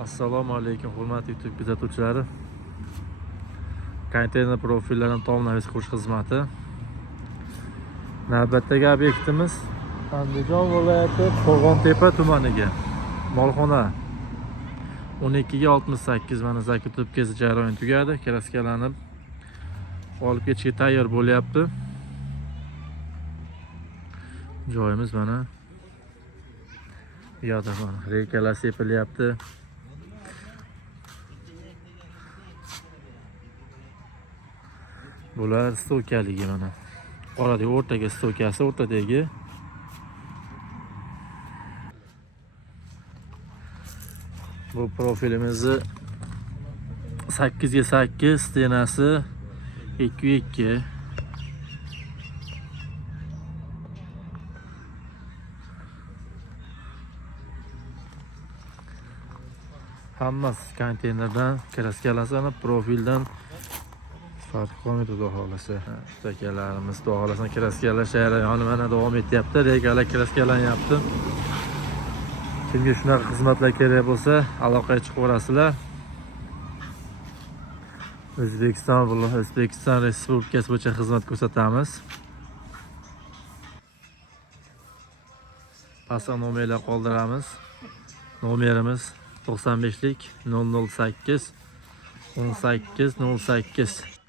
Assalomu alaykum hurmatli YouTube kuzatuvchilari. Konteyner profillarini tomlash qurish xizmati. Navbatdagi obyektimiz Andijon viloyati Qo'rg'ontepa tumaniga. Molxona 12:68 mana zakut o'tkazish jarayoni tugadi. Kraskalanib olib ketishga tayyor bo'lyapti. Joyimiz mana bu yoqda mana reykalar sepilyapti. Bular stokaligi mana. Oradagi o'rtaga stokasi o'rtadagi. Bu profilimizni 8x8 stenasi 2x2. Hammasi konteynerdan kraskalanib, profildan farq qolmaydi xudo xolasa. Ustakalarimiz xudo xolasa kraskalash jarayoni mana davom etyapti. Reykalar kraskalanyapti. Kimga shunaqa xizmatlar kerak bo'lsa, aloqaga chiqib olasizlar. O'zbekiston Respublikasi bo'yicha xizmat ko'rsatamiz. Pastga nomerlar qoldiramiz. Nomerimiz 95lik 008 18 08